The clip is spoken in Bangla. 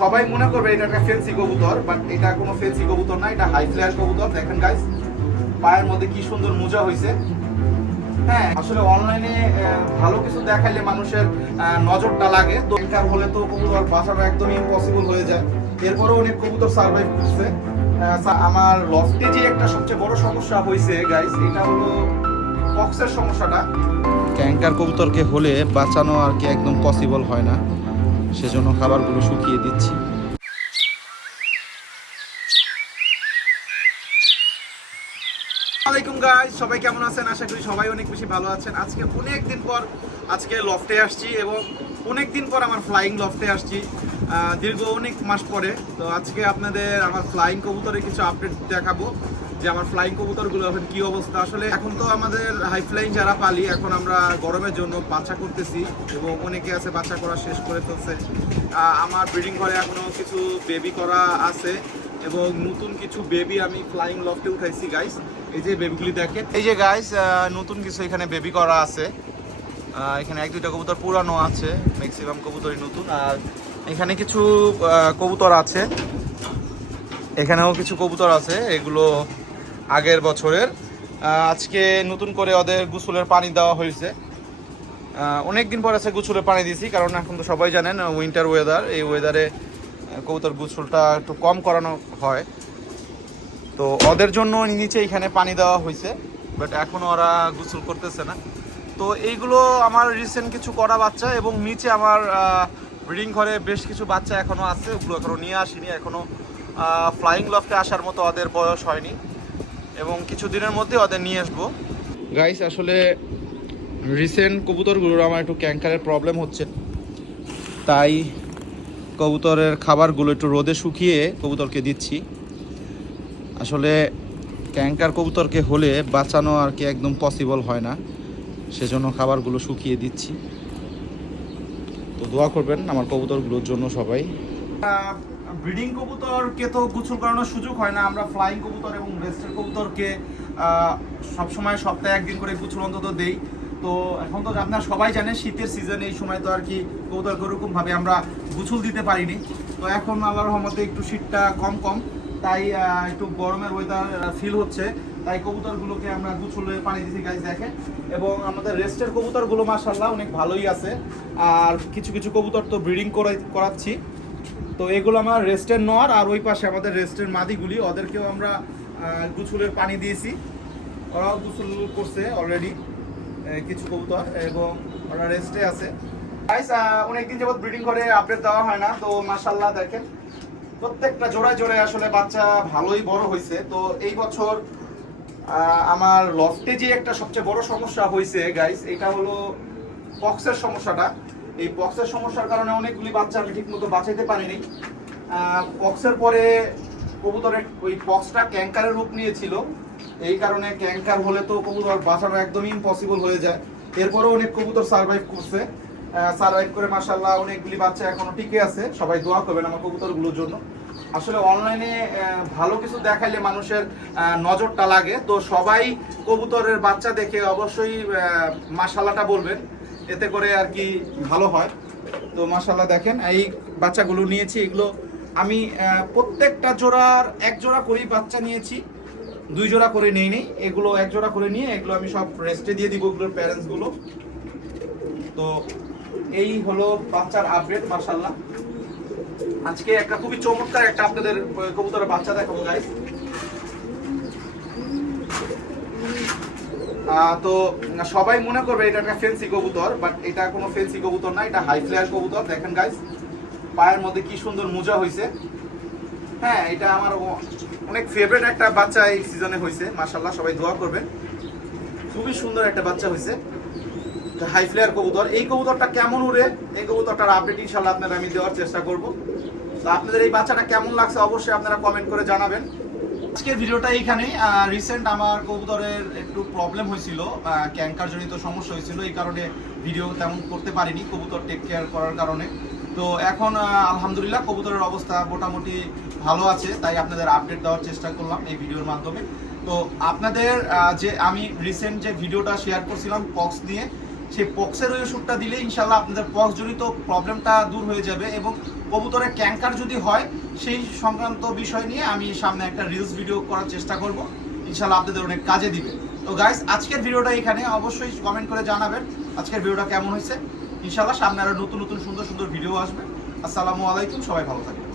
সবাই মনে করবে এটা একটা ফেন্সি কবুতর, বাট এটা কোনো ফেন্সি কবুতর না, এটা হাই ফ্লায়ার কবুতর। দেখেন গাইস, পায়ের মধ্যে কি সুন্দর মোজা হয়েছে। হ্যাঁ, আসলে অনলাইনে ভালো কিছু দেখাইলে মানুষের নজরটা লাগে, তো এনকার হলে তো কবুতর বাঁচানো একদমই ইম্পসিবল হয়ে যায়। এরপরেও অনেক কবুতর সার্ভাইভ করছে। আমার লফটে যে একটা সবচেয়ে বড় সমস্যা হয়েছে গাইস, এটা হলো পক্সের সমস্যাটা। ক্যাঙ্কার কবুতরকে হলে বাঁচানো আর কি একদম পসিবল হয় না, সেজন্য খাবারগুলো শুকিয়ে দিচ্ছি। আসসালামু আলাইকুম গাইস, সবাই কেমন আছেন? আশা করি সবাই অনেক বেশি ভালো আছেন। আজকে অনেক দিন পর আজকে লফটে আসছি এবং অনেক দিন পর আমার ফ্লাইং লফটে আসছি, দীর্ঘ অনেক মাস পরে। তো আজকে আপনাদের আমার ফ্লাইং কবুতরের কিছু আপডেট দেখাবো যে আমার ফ্লাইং কবুতরগুলো এখন কি অবস্থা। আসলে এখন তো আমাদের হাই ফ্লাইং যারা পালি, এখন আমরা গরমের জন্য বাচ্চা করতেছি এবং অনেকে আছে বাচ্চা করা শেষ করে ফেলছে। আমার ব্রিডিং ঘরে এখনো কিছু বেবি করা আছে এবং নতুন কিছু বেবি আমি ফ্লাইং লফটে উঠাইছি গাইস। এই যে বেবিগুলি দেখেন, এই যে গাইস নতুন কিছু এখানে বেবি করা আছে। এখানে এক দুইটা কবুতর পুরানো আছে, ম্যাক্সিমাম কবুতরই নতুন। আর এখানে কিছু কবুতর আছে, এখানেও কিছু কবুতর আছে, এগুলো আগের বছরের। আজকে নতুন করে ওদের গোসলের পানি দেওয়া হয়েছে। অনেক দিন পর আছে গোসলের পানি দিয়েছি, কারণ এখন তো সবাই জানেন উইন্টার ওয়েদার, এই ওয়েদারে কবুতর গোসলটা একটু কম করানো হয়। তো ওদের জন্য নিচে এখানে পানি দেওয়া হয়েছে, বাট এখনও ওরা গোসল করতেছে না। তো এইগুলো আমার রিসেন্ট কিছু করা বাচ্চা এবং নিচে আমার ব্রিডিং ঘরে বেশ কিছু বাচ্চা এখনও আছে, ওগুলো এখনও নিয়ে আসিনি। এখনও ফ্লাইং লফটে আসার মতো ওদের বয়স হয়নি এবং কিছু দিনের মধ্যে ওদের নিয়ে আসবো গাইস। আসলে রিসেন্ট কবুতরগুলোর আমার একটু ক্যাঙ্কারের প্রবলেম হচ্ছে, তাই কবুতরের খাবারগুলো একটু রোদে শুকিয়ে কবুতরকে দিচ্ছি। আসলে ক্যাঙ্কার কবুতরকে হলে বাঁচানো আর কি একদম পসিবল হয় না, সেজন্য খাবারগুলো শুকিয়ে দিচ্ছি। তো দোয়া করবেন আমার কবুতরগুলোর জন্য সবাই। ব্রিডিং কবুতরকে তো গোসল করানোর সুযোগ হয় না, আমরা ফ্লাইং কবুতর এবং রেস্টের কবুতরকে সবসময় সপ্তাহে একদিন করে গোসল অন্তত দেই। তো এখন তো আপনারা সবাই জানেন শীতের সিজন, এই সময় তো আর কি কবুতরকে ওরকমভাবে আমরা গোসল দিতে পারিনি। তো এখন আল্লাহর রহমতে একটু শীতটা কম, তাই একটু গরমের ওয়েদার ফিল হচ্ছে, তাই কবুতরগুলোকে আমরা গোসলে পানি দিয়েছি গাইস দেখেন। এবং আমাদের রেস্টের কবুতরগুলো মাশাআল্লাহ অনেক ভালোই আছে, আর কিছু কিছু কবুতর তো ব্রিডিং করাচ্ছি। তো এগুলো আমার রেস্টের নর, আর ওই পাশে আমাদের রেস্টের মাদিগুলি, ওদেরকেও আমরা গোসলের পানি দিয়েছি, ওরাও গোসল করছে অলরেডি কিছু কবুতর, এবং ওরা রেস্টে আছে গাইস। অনেকদিন যাবত ব্রিডিং করে আপডেট দেওয়া হয় না, তো মাশাআল্লাহ দেখেন প্রত্যেকটা জোড়ায় আসলে বাচ্চা ভালোই বড় হয়েছে। তো এই বছর আমার লফটে যে একটা সবচেয়ে বড় সমস্যা হয়েছে গাইস, এটা হলো পক্সের সমস্যাটা। এই পক্সের সমস্যার কারণে অনেকগুলি বাচ্চা আমি ঠিক মতো বাঁচাইতে পারিনি। পক্সের পরে কবুতরের ওই পক্সটা ক্যাঙ্কারের রূপ নিয়েছিল, এই কারণে ক্যাঙ্কার হলে তো কবুতর বাঁচানো একদমই ইম্পসিবল হয়ে যায়। এরপরেও অনেক কবুতর সার্ভাইভ করছে, সার্ভাইভ করে মাশাআল্লাহ অনেকগুলি বাচ্চা এখনো টিকে আছে। সবাই দোয়া করবেন আমার কবুতরগুলোর জন্য। আসলে অনলাইনে ভালো কিছু দেখাইলে মানুষের নজরটা লাগে, তো সবাই কবুতরের বাচ্চা দেখে অবশ্যই মাশাআল্লাহটা বলবেন, এতে করে আর কি ভালো হয়। তো মাশাআল্লাহ দেখেন এই বাচ্চাগুলো নিয়েছি, এগুলো আমি প্রত্যেকটা জোড়ার এক জোড়া করেই বাচ্চা নিয়েছি, 2 জোড়া করে নেই, এগুলো 1 জোড়া করে নিয়ে এগুলো আমি সব রেস্টে দিয়ে দিব এগুলোর প্যারেন্টসগুলো। তো এই হলো বাচ্চার আপডেট মাশাআল্লাহ। আজকে একটা খুবই চমৎকার একটা আপনাদের কবুতরের বাচ্চা দেখাবো গাইস। তো সবাই মনে করবে এটা একটা ফেন্সি কবুতর, বাট এটা কোনো ফেন্সি কবুতর না, এটা হাই ফ্লায়ার কবুতর। দেখেন গাইস, পায়ের মধ্যে কি সুন্দর মোজা হয়েছে। হ্যাঁ, এটা আমার অনেক ফেভারিট একটা বাচ্চা এই সিজনে হয়েছে মাশাআল্লাহ, সবাই দোয়া করবেন। খুবই সুন্দর একটা বাচ্চা হয়েছে, হাই ফ্লায়ার কবুতর। এই কবুতরটা কেমন উড়ে, এই কবুতরটার আপডেট ইনশাআল্লাহ আপনারা আমি দেওয়ার চেষ্টা করব। তো আপনাদের এই বাচ্চাটা কেমন লাগছে অবশ্যই আপনারা কমেন্ট করে জানাবেন। আজকের ভিডিওটা এইখানেই। রিসেন্ট আমার কবুতরের একটু প্রবলেম হয়েছিল, ক্যাঙ্কার জনিত সমস্যা হয়েছিল, এই কারণে ভিডিও তেমন করতে পারিনি কবুতর টেক কেয়ার করার কারণে। তো এখন আলহামদুলিল্লাহ কবুতরের অবস্থা মোটামুটি ভালো আছে, তাই আপনাদের আপডেট দেওয়ার চেষ্টা করলাম এই ভিডিওর মাধ্যমে। তো আপনাদের যে আমি রিসেন্ট যে ভিডিওটা শেয়ার করছিলাম পক্স নিয়ে, সেই পক্সের ওই ওষুধটা দিলে ইনশাআল্লাহ আপনাদের পক্স জনিত প্রবলেমটা দূর হয়ে যাবে এবং কবুতরের ক্যাঙ্কার যদি হয় সেই সংক্রান্ত বিষয় নিয়ে আমি সামনে একটা রিলস ভিডিও করার চেষ্টা করব, ইনশাল্লাহ আপনাদের অনেক কাজে দিবে। তো গাইস, আজকের ভিডিওটা এখানে, অবশ্যই কমেন্ট করে জানাবেন আজকের ভিডিওটা কেমন হয়েছে। ইনশাল্লাহ সামনে আরো নতুন নতুন সুন্দর সুন্দর ভিডিও আসবে। আসসালামু আলাইকুম, সবাই ভালো থাকবেন।